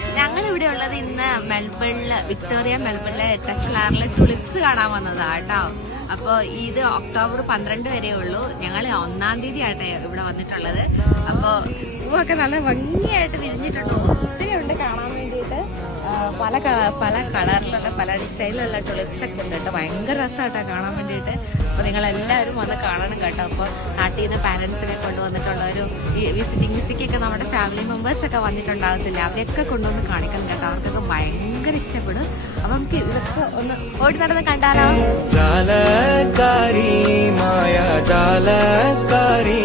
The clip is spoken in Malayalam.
ഗൈസ്, ഞങ്ങൾ ഇവിടെ ഉള്ളത് ഇന്ന് മെൽബണില്, വിക്ടോറിയ മെൽബണിലെ ടെസ്ലാറിലെ ടുലിപ്സ് കാണാൻ വന്നതാ കേട്ടോ. അപ്പോൾ ഇത് ഒക്ടോബർ 12 വരെ ഉള്ളൂ. ഞങ്ങൾ 1-ാം തീയതി ആട്ടെ ഇവിടെ വന്നിട്ടുള്ളത്. അപ്പോൾ പൂവൊക്കെ നല്ല ഭംഗിയായിട്ട് വിരിഞ്ഞിട്ടുണ്ട്. ഒത്തിരി ഉണ്ട് കാണാൻ വേണ്ടിയിട്ട്. പല കളറിലുള്ള പല ഡിസൈനിലുള്ള ടുലിപ്സ് ഒക്കെ ഉണ്ട് കേട്ടോ. ഭയങ്കര രസമായിട്ടാണ് കാണാൻ വേണ്ടിയിട്ട്. അപ്പോൾ നിങ്ങളെല്ലാവരും വന്ന് കാണണം കേട്ടോ. അപ്പോൾ നാട്ടിൽ നിന്ന് പാരൻസിനെ കൊണ്ടുവന്നിട്ടുള്ള ഒരു വിസിറ്റിംഗ് വിസിക്കൊക്കെ നമ്മുടെ ഫാമിലി മെമ്പേഴ്സൊക്കെ വന്നിട്ടുണ്ടാകത്തില്ല, അവരെയൊക്കെ കൊണ്ടുവന്ന് കാണിക്കണം കേട്ടോ. അവർക്കൊക്കെ ഭയങ്കര ഇഷ്ടപ്പെടും. അപ്പം നമുക്ക് ഇതൊക്കെ ഒന്ന് ഓടി നടന്ന് കണ്ടാലോ. ജാലകാരി മായ ജാലകാരി